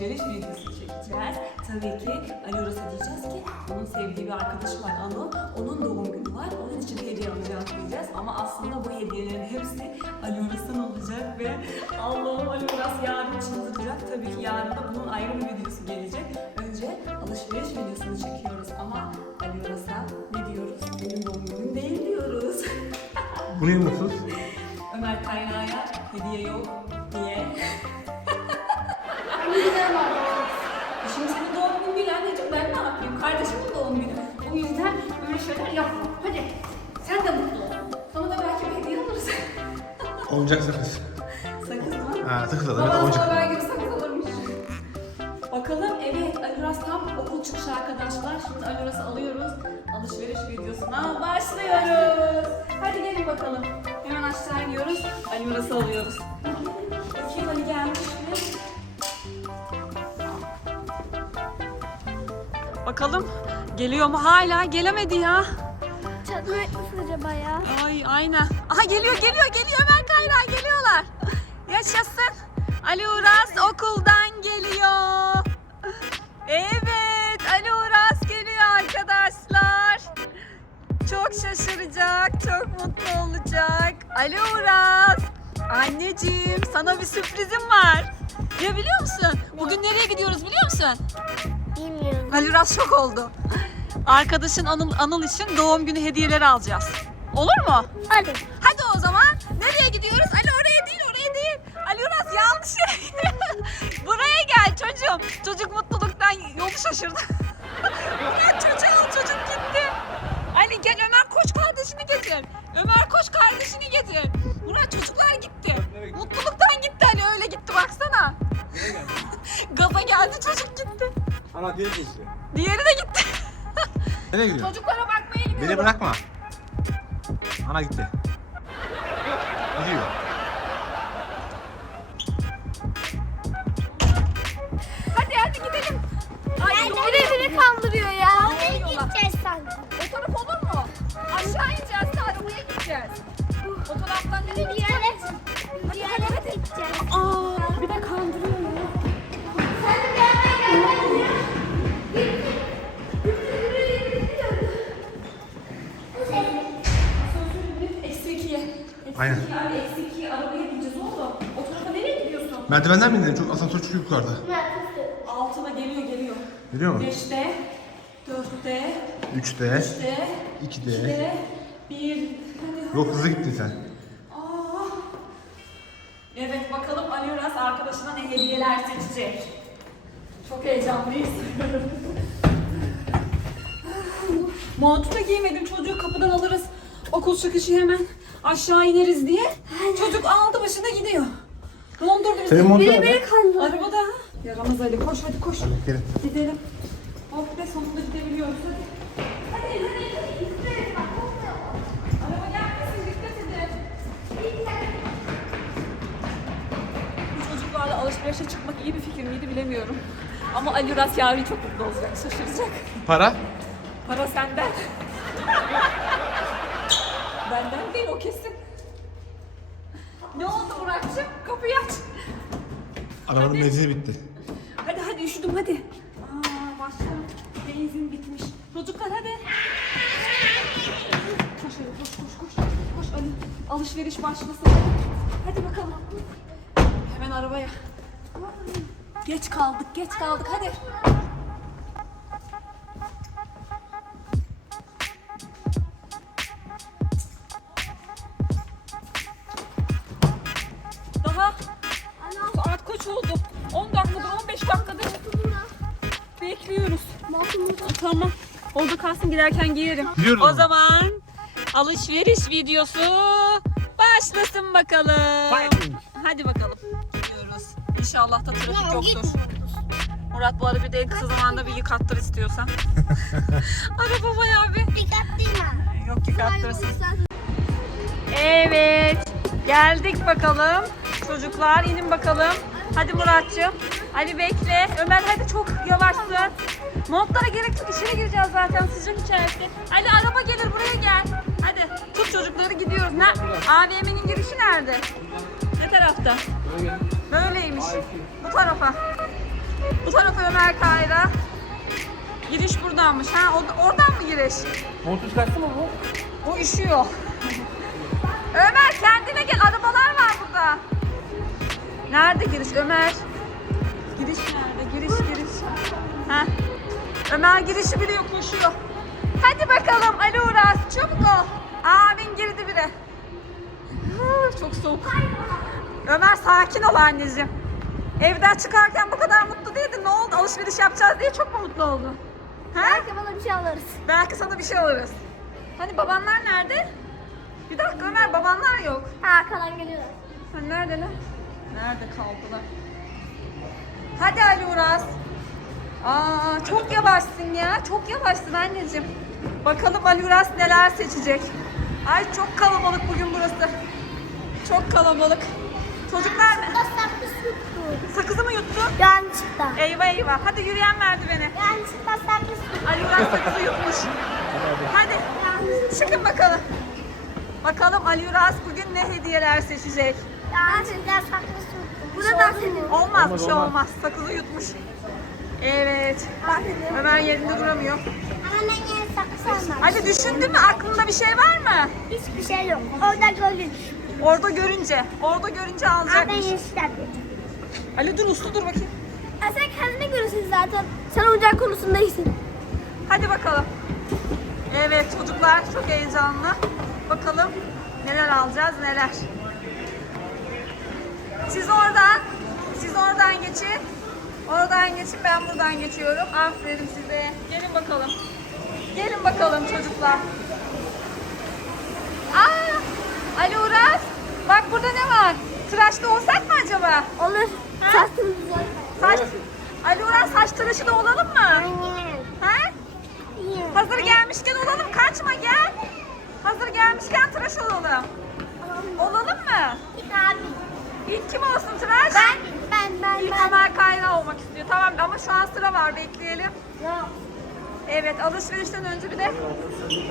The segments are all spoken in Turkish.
alışveriş videosu çekeceğiz. Tabii ki Ali Uras'a diyeceğiz ki onun sevdiği bir arkadaşı var Anu. Onun doğum günü var. Onun için hediye alacağız diyeceğiz. Ama aslında bu hediyelerin hepsi Ali Uras'ın olacak ve Allah'ım Ali Uras yarın çıldıracak. Tabii ki yarın da bunun ayrı bir videosu gelecek. Önce alışveriş videosunu çekiyoruz ama Ali Uras'a ne diyoruz? Benim doğum günüm değil diyoruz. Bu ne mutsuz? Ömer Kaynağ'a hediye yok diye. Şimdi senin doğum günün değil anneciğim ben ne yapayım? Kardeşimin doğum günü. O yüzden böyle şeyler yapma. Hadi sen de mutlu ol. Sana da belki bir hediye alırız. Oyuncak sakız. Sakız mı? Ha sakız da Baban evet sana oyuncak. belki bir sakız alırmış. Bakalım evet Ali Uras tam okul çıkışı arkadaşlar. Şimdi Ali Uras'ı alıyoruz. Alışveriş videosuna başlıyoruz. Hadi gelin bakalım. Hemen aşağı iniyoruz. Ali Uras'ı alıyoruz. Bakayım Ali gelmiş mi? Bakalım geliyor mu? Hala gelemedi ya. Çatmak mısın acaba ya? Ay aynen. Aha geliyor geliyor geliyor hemen Kayra geliyorlar. Yaşasın. Ali Uras okuldan geliyor. Evet Ali Uras geliyor arkadaşlar. Çok şaşıracak, çok mutlu olacak. Ali Uras. Anneciğim sana bir sürprizim var. Ya biliyor musun? Bugün nereye gidiyoruz biliyor musun? Bilmiyorum. Ali Uras şok oldu. Arkadaşın Anıl, Anıl için doğum günü hediyeleri alacağız. Olur mu? Hadi. Hadi o zaman nereye gidiyoruz? Ali oraya değil oraya değil. Ali Uras yanlış yere gidiyor. Buraya gel çocuğum. Çocuk mutluluktan yolu şaşırdı. Murat çocuğu al çocuk gitti. Ali gel Ömer koş kardeşini getir. Ömer koş kardeşini getir. Murat çocuklar gitti. Mutluluktan gitti Ali öyle gitti baksana. Gaza geldi çocuk gitti. Ana geri geçti. Diğeri de gitti. Nereye gidiyor? Çocuklara bakmaya gidiyorum. Beni bırakma. Ana gitti. Gidiyor. Hadi hadi gidelim. Ay, biri biri kandırıyor ya. Yola. Gideceğiz sanki. O taraf olur mu? Aşağı ineceğiz Tarık buraya gideceğiz. O taraftan nereye yere, bir yere gideceğiz. Aa, bir de kandırıyor Aynen. abi, eksi ikiye arabaya gideceğiz oğlum. O tarafa nereye gidiyorsun? Merdivenden mi indin? Çok asansör çok yukarıda. Altıda geliyor geliyor. Biliyor musun? Beşte, dörtte, Üçte, üçte, ikide. ikide, bir. Hadi. Yok hızlı gittin sen. Aa. Evet bakalım Ali Uras arkadaşına ne hediyeler seçecek. Çok heyecanlıyız. Montu da giymedim çocuğu kapıdan alırız. Okul çıkışı hemen aşağı ineriz diye. Çocuk aldı başına gidiyor. Dondurdu bizi. Senin montun Biri nerede? biri kandırıyor. Arabada. Yaramaz Ali koş hadi koş. Gelin. Gidelim. Oh be sonunda gidebiliyoruz hadi. Hadi hadi hadi. Gidelim. Bak, korkma. Araba gelmesin dikkat edin. Bu çocuklarla alışverişe çıkmak iyi bir fikir miydi bilemiyorum. Ama Ali Uras yarın çok mutlu olacak, şaşıracak. Para? Para senden. Benden değil o kesin. Ne oldu Muratcığım? Kapıyı aç. Arabanın Hadi. benzini bitti. Hadi hadi üşüdüm hadi. Aa başlarım. Benzin bitmiş. Çocuklar hadi. Koş hadi koş koş koş. Koş Ali. Alışveriş başlasın. Hadi bakalım. Hemen arabaya. Geç kaldık geç kaldık hadi. Tamam. Oldu kalsın giderken giyerim. Gidiyoruz O zaman alışveriş videosu başlasın bakalım. Hadi bakalım. Gidiyoruz. İnşallah da trafik yoktur. Murat bu arada bir de en kısa zamanda bir yıkattır istiyorsan. Araba bayağı bir Dikkatliyim ha. yok yıkattırsın. Evet. Geldik bakalım. Çocuklar inin bakalım. Hadi Muratcığım. Ali bekle. Ömer hadi çok yavaşsın. Montlara gerek yok. İçeri gireceğiz zaten sıcak içerisi. Ali araba gelir buraya gel. Hadi tut çocukları gidiyoruz. Ne? AVM'nin girişi nerede? Ne tarafta? Böyleymiş. Bu tarafa. Bu tarafa Ömer Kayra. Giriş buradanmış. Ha oradan mı giriş? Montu çıkarttı mı bu? O üşüyor. Ömer kendine gel. Arabalar var burada. Nerede giriş Ömer? Giriş nerede? Giriş giriş. Ha. Ömer girişi biliyor koşuyor. Hadi bakalım Ali Uras çabuk ol. Abin girdi bile. Çok soğuk. Ömer sakin ol anneciğim. Evden çıkarken bu kadar mutlu değildin. Ne oldu? Alışveriş yapacağız diye çok mu mutlu oldun? Ha? Belki bana bir şey alırız. Belki sana bir şey alırız. Hani babanlar nerede? Bir dakika Ömer babanlar yok. Ha arkadan geliyorlar. Hani neredeler? Nerede kaldılar? Hadi Ali Uras. Aa çok yavaşsın ya. Çok yavaşsın anneciğim. Bakalım Ali Uras neler seçecek. Ay çok kalabalık bugün burası. Çok kalabalık. Çocuklar mı? Sakızı mı yuttu? Yanlışlıkla. Eyvah eyvah. Hadi yürüyen merdiveni. Yanlışlıkla saklı sütü. Ali Uras sakızı yutmuş. Hadi. Çıkın bakalım. Bakalım Ali Uras bugün ne hediyeler seçecek? Yanlışlıkla saklı sütü. Burada senin. Olmaz bir şey olmaz. Sakızı yutmuş. Evet. Ömer yerinde duramıyor. Ama ben yine saklı sanmam. Hadi düşündün mü? Aklında bir şey var mı? Hiçbir şey yok. Orada görün. Orada görünce. Orada görünce Ama ben alacakmış. yeşil yapacağım. Ali dur uslu dur bakayım. Ya sen kendine göresin zaten. Sen oyuncak konusunda iyisin. Hadi bakalım. Evet çocuklar çok heyecanlı. Bakalım neler alacağız neler. Siz oradan, siz oradan geçin. Oradan geçin ben buradan geçiyorum. Aferin size. Gelin bakalım. Gelin bakalım çocuklar. Aa, Ali Uras. Bak burada ne var? Tıraşta olsak mı acaba? Olur. Düzelt. Saç, Ali Uras saç tıraşı da olalım mı? Aynen. Ha? Hazır gelmişken olalım. Kaçma gel. Hazır gelmişken tıraş olalım. Olalım mı? Abi. İlk kim olsun tıraş? Ben, ben, ben, İlk ben. Ömer Kayra olmak istiyor. Tamam ama şu an sıra var bekleyelim. Yok. Evet alışverişten önce bir de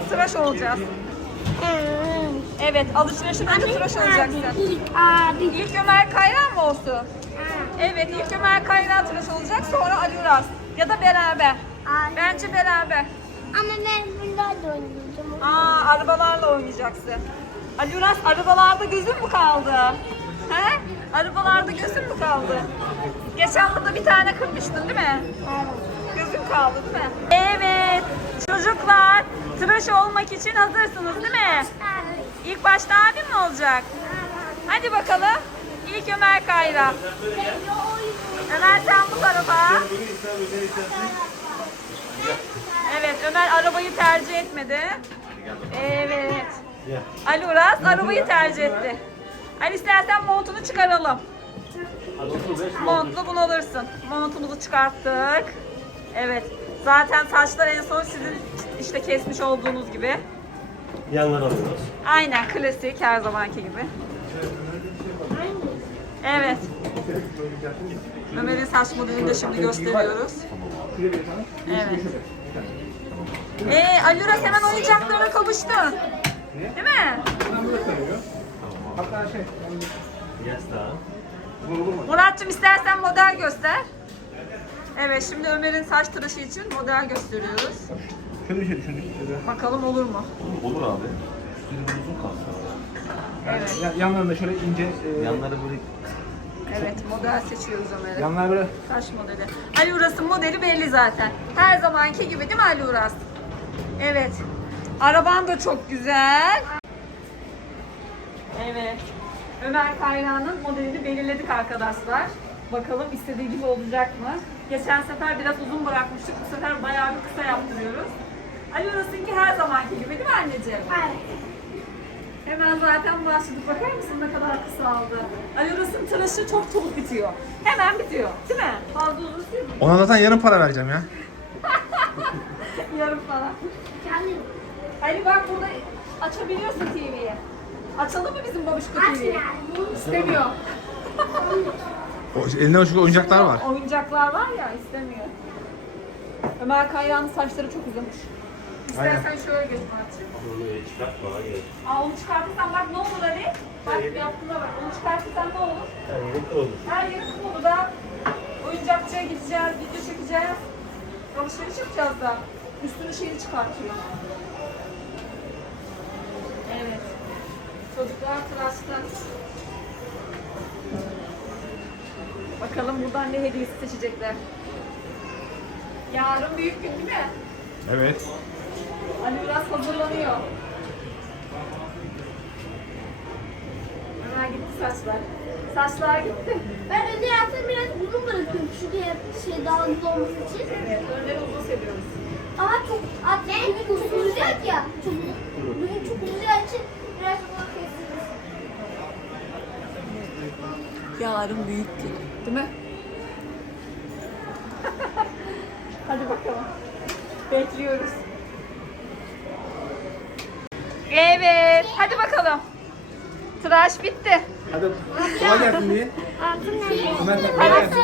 tıraş olacağız. Evet alışverişten önce tıraş olacaksın. İlk abi. İlk Ömer Kayra mı olsun? Evet ilk Ömer Kayra tıraş olacak sonra Ali Uras. Ya da beraber. Abi. Bence beraber. Ama ben bunlarla oynayacağım. Aa arabalarla oynayacaksın. Ali Uras arabalarda gözün mü kaldı? He? Arabalarda gözün mü kaldı? Geçen burada bir tane kırmıştın değil mi? Gözün kaldı değil mi? Evet. Çocuklar tıraş olmak için hazırsınız değil mi? İlk başta abim mi olacak? Hadi bakalım. İlk Ömer Kayra. Ömer sen bu tarafa. Evet Ömer arabayı tercih etmedi. Evet. Ali Uras arabayı tercih etti. Ali istersen montunu çıkaralım. Montlu bunu alırsın. Montumuzu çıkarttık. Evet. Zaten saçlar en son sizin işte kesmiş olduğunuz gibi. Yanlar alıyoruz. Aynen klasik her zamanki gibi. Evet. Ömer'in saç modelini de şimdi gösteriyoruz. Evet. Ee, Ali Uras hemen oyuncaklara kavuştu. Değil mi? Hatta şey, Yes daha. Murat'cığım istersen model göster. Evet şimdi Ömer'in saç tıraşı için model gösteriyoruz. şöyle şey düşündük. Şöyle. Bakalım olur mu? Olur abi. Üstünü uzun kalsın. Evet. Ya- yanlarında şöyle ince, e, Yanları böyle Evet model seçiyoruz Ömer'e. yanlar böyle Saç modeli. Ali Uras'ın modeli belli zaten. Her zamanki gibi değil mi Ali Uras? Evet. Araban da çok güzel. Evet. Ömer Kayra'nın modelini belirledik arkadaşlar. Bakalım istediği gibi olacak mı? Geçen sefer biraz uzun bırakmıştık. Bu sefer bayağı bir kısa yaptırıyoruz. Ali Uras'ınki her zamanki gibi değil mi anneciğim? Hemen zaten başladık. Bakar mısın ne kadar kısa aldı? Ali Uras'ın tıraşı çok çabuk bitiyor. Hemen bitiyor. Değil mi? Fazla uzun sürmüyor. Ona zaten yarım para vereceğim ya. Yarım falan. Ali bak burada açabiliyorsun TV'yi. Açalım mı bizim babuşka TV'yi? İstemiyor. O, elinde şu oyuncaklar var. Oyuncaklar var ya istemiyor. Ömer Kayra'nın saçları çok uzamış. İstersen şöyle geç Murat'cığım. bunu çıkart bana gerek. Aa onu çıkartırsan bak ne olur Ali? Bak yaptığına bak. Onu çıkartırsan ne olur? Yani olur. Her yeri kum olur da. Oyuncakçıya gideceğiz, video çekeceğiz. Alışveriş yapacağız da. Üstünü şeyini çıkartıyor. Evet. Çocuklar tıraşta. Bakalım buradan ne hediyesi seçecekler. Yarın büyük gün değil mi? Evet. Ali biraz hazırlanıyor. Ömer gitti saçlar. Saçlar gitti. Ben önde yaptım biraz uzun bırakıyorum şuraya şey daha hızlı olması için. Evet, önleri uzun seviyoruz. Ama çok atletik uzayacak ya. Çok, bugün çok uzayacağı için biraz bunu kesiriz. Yarın büyük gün. Değil mi? Hadi bakalım. Bekliyoruz. Evet. Hadi bakalım. Tıraş bitti. Hadi kolay gelsin diye. Ömer kolay gelsin.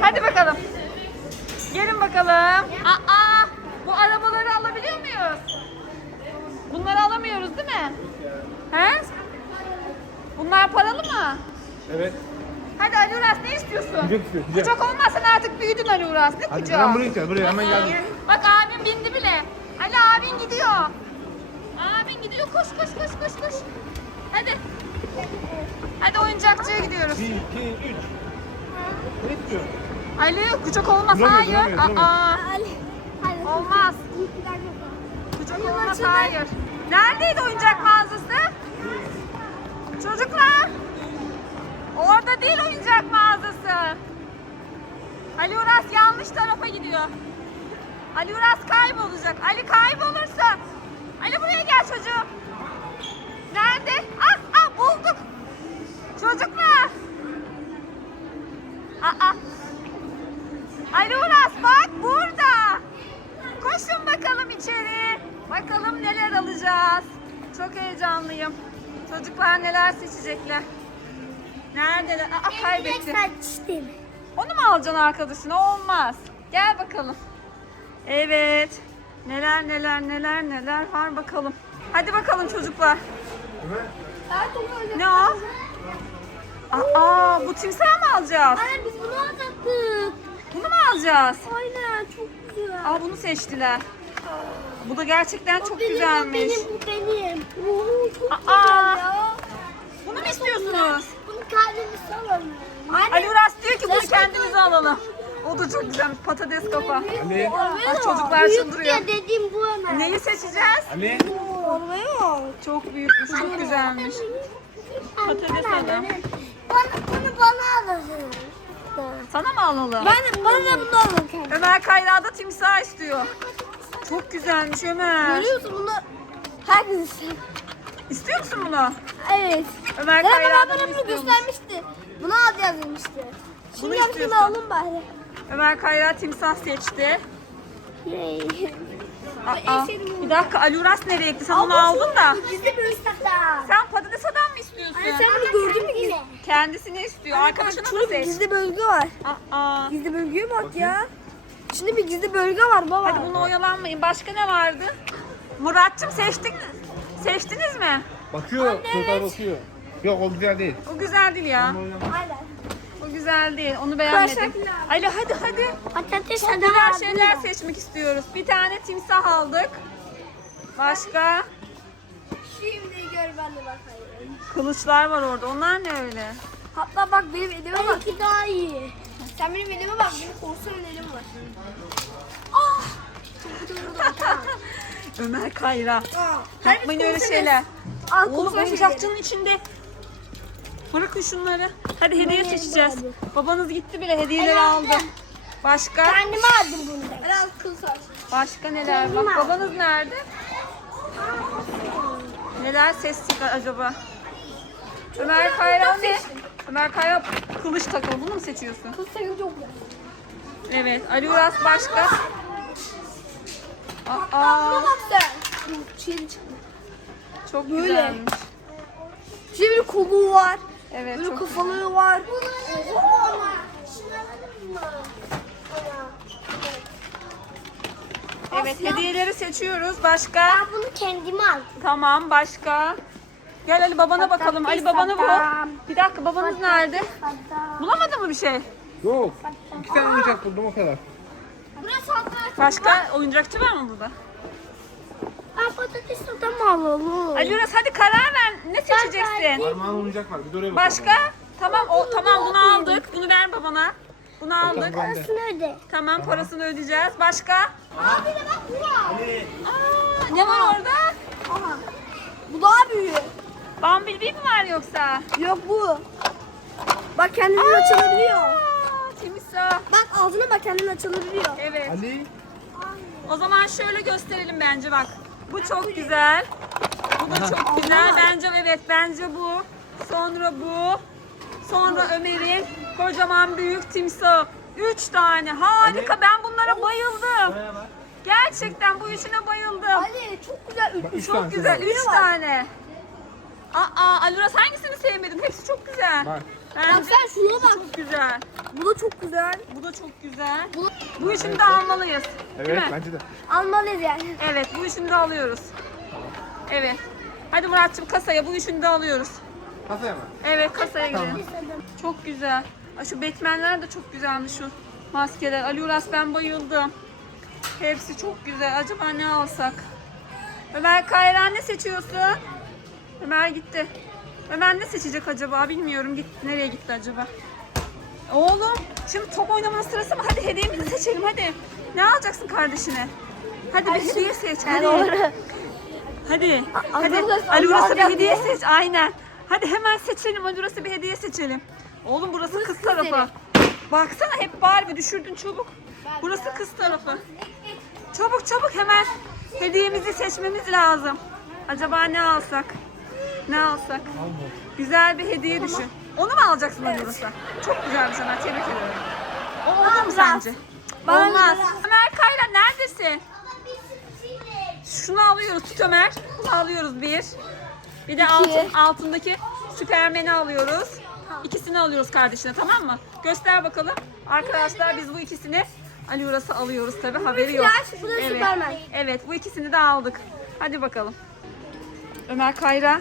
Hadi bakalım. Gelin bakalım. Aa, bu arabaları alabiliyor muyuz? Bunları alamıyoruz değil mi? He? Bunlar paralı mı? Evet. Hadi Ali Uras ne istiyorsun? Kucak istiyor, kucak. Kucak olmazsan artık büyüdün Ali Uras. Ne Hadi kucağı? ben buraya gideceğim. Buraya hemen geldim. Bak abim bindi bile. Ali abin gidiyor. Abin gidiyor. Koş koş koş koş koş. Hadi. Hadi oyuncakçıya gidiyoruz. Bir, iki, üç. Ne istiyorsun? Ali kucak olmaz Duramıyor, hayır. duramıyor, duramıyor. Aa, Ali. Hadi. olmaz. Kucak olmaz hayır. Neredeydi oyuncak mağazası? Çocuklar. Orada değil oyuncak mağazası. Ali Uras yanlış tarafa gidiyor. Ali Uras kaybolacak. Ali kaybolursun. Ali buraya gel çocuğum. Nerede? Ah ah bulduk. Çocuklar. Aa. Ali Uras bak burada. Koşun bakalım içeri. Bakalım neler alacağız. Çok heyecanlıyım. Çocuklar neler seçecekler. Neredeler? Aa kaybetti. Saçtım. Onu mu alacaksın arkadaşına? Olmaz. Gel bakalım. Evet. Neler neler neler neler var bakalım. Hadi bakalım çocuklar. Ne o? Aa bu timsah mı alacağız? Anne biz bunu alacaktık. Bunu mu alacağız? Aynen çok güzel. Aa bunu seçtiler. Bu da gerçekten çok benim, güzelmiş. Benim, bu benim. Oo, çok Aa. güzel ya. Bunu mu istiyorsunuz? Kendimiz alalım. Anne. Ali Uras diyor ki bunu kendimiz alalım. O da çok güzelmiş patates kafa. Ali. Bak çocuklar Büyük çıldırıyor. diye dediğim bu hemen. Neyi seçeceğiz? Ali. Olmuyor. Çok büyükmüş, çok güzelmiş. Patates alalım. Bana, bunu bana alırsın. Sana mı alalım? Ben, bana da bunu alın kendim. Ömer Kayra da timsah istiyor. Çok güzelmiş Ömer. Görüyorsun bunu herkes ister. İstiyor musun bunu? Evet. Ömer Kayra bana bunu istiyormuş. göstermişti. Bunu alacağız demişti. Bunu Şimdi istiyorsun. alalım bari. Ömer Kayra timsah seçti. Ne? Aa, bir dakika Ali Uras nereye gitti? Sen onu aldın da. Gizli bir ıslaktan. Sen patates adam mı istiyorsun? Anne sen bunu gördün mü gizli? Kendisini istiyor. Arkadaşına mı seç? gizli bölge var. Aa. Gizli bölgeye bak ya. Şimdi bir gizli bölge var baba. Hadi bunu oyalanmayın. Başka ne vardı? Muratçım seçtik. Seçtiniz mi? Bakıyor. Çocuklar bakıyor. Yok o güzel değil. O güzel değil ya. Aynen. O güzel değil. Onu beğenmedim. Başak- Ali hadi hadi. Patates Çok güzel şeyler seçmek istiyoruz. Bir tane timsah aldık. Başka? Şimdi gör ben de bakayım. Kılıçlar var orada. Onlar ne öyle? Hatta bak benim elime bak. Belki daha iyi. Sen benim elime bak. Benim korsan elim var. Ah! Ömer Kayra. Yapmayın öyle şeyler. Al Oğlum oyuncakçının içinde. Bırakın şunları. Hadi hediye seçeceğiz. Babanız gitti bile hediyeleri aldı. Başka? Kendime aldım bunu. Al kıl saç. Başka neler? Bak babanız nerede? Neler seçtik acaba? Ömer Kayra ne? Ömer Kayra kılıç takımı. Bunu mu seçiyorsun? Kıl saçım çok güzel. Evet. Ali Uras başka? Buna Aa, bak sen. Şey çıktı. çok Böyle. güzelmiş. Şimdi bir kolu var. Evet, Böyle çok kafalığı var. Evet, hediyeleri seçiyoruz. Başka? Ben bunu kendime aldım. Tamam, başka? Gel Ali babana bakalım. Ali babanı bul. Bir dakika, babanız nerede? Bulamadın mı bir şey? Yok. İki tane oyuncak buldum o kadar. Burası. Başka oyuncakçı var mı burada? Ben patates adam alalım. Ali Uras hadi karar ver. Ne seçeceksin? Armağan oyuncak var. Bir de oraya bakalım. Başka? Tamam o tamam bunu aldık. Bunu ver babana. Bunu aldık. Parasını öde. Tamam parasını ödeyeceğiz. Başka? Aa bir de bak bu var. Aa, ne var orada? Aha. Bu daha büyük. Bumblebee mi var yoksa? Yok bu. Bak kendini açılabiliyor. O. Bak ağzına bak kendini açılabiliyor. Evet. Ali. O zaman şöyle gösterelim bence bak. Bu çok güzel. Bu da çok güzel. Bence evet bence bu. Sonra bu. Sonra Ömer'in kocaman büyük timsah. Üç tane. Harika. Ben bunlara bayıldım. Gerçekten bu üçüne bayıldım. Ali çok güzel. Bak, üç Çok tane güzel. Üç tane. Aa, Aluras hangisini sevmedin? Güzel. Bak. Bak sen şuna bak. çok güzel. Bu da çok güzel. Bu da çok güzel. Bu Bu üçünü de almalıyız. Evet mi? bence de. almalıyız yani. Evet, bu üçünü de alıyoruz. Evet. Hadi Muratçım kasaya bu üçünü de alıyoruz. Kasaya mı? Evet, kasaya gidelim. Tamam. Çok güzel. Aa, şu Batman'ler de çok güzelmiş şu maskeler. Ali Uras ben bayıldım. Hepsi çok güzel. Acaba ne alsak? Ömer Kayra ne seçiyorsun? Ömer gitti. Ömer ne seçecek acaba? Bilmiyorum. Git nereye gitti acaba? Oğlum, şimdi top oynamanın sırası mı? Hadi hediyemizi seçelim hadi. Ne alacaksın kardeşine? Hadi bir hediye seç. Hadi. Doğru. Hadi. A- Hadi. Avrupa'da Ali Uras'a bir hediye diye. seç. Aynen. Hadi hemen seçelim. Ali Uras'a bir hediye seçelim. Oğlum burası kız tarafı. Baksana hep Barbie düşürdün çabuk. Burası kız tarafı. Çabuk çabuk hemen hediyemizi seçmemiz lazım. Acaba ne alsak? Ne alsak? Güzel bir hediye düşün. Onu mu alacaksın Ali Uras'a? Çok güzelmiş Ömer. Tebrik ederim. O olur mu sence? Bana Olmaz. Ömer Kayra neredesin? Şunu alıyoruz tut Ömer. Bunu alıyoruz bir. Bir de altın, altındaki Süpermen'i alıyoruz. İkisini alıyoruz kardeşine tamam mı? Göster bakalım. Arkadaşlar biz bu ikisini Ali Uras'a alıyoruz tabi haberi yok. Flash, bu da Süpermen. Evet bu ikisini de aldık. Hadi bakalım. Ömer Kayra.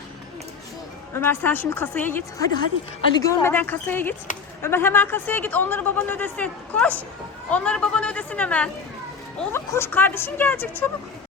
Ömer sen şimdi kasaya git. Hadi hadi. Ali görmeden kasaya git. Ömer hemen kasaya git. Onları baban ödesin. Koş. Onları baban ödesin hemen. Oğlum koş kardeşin gelecek çabuk.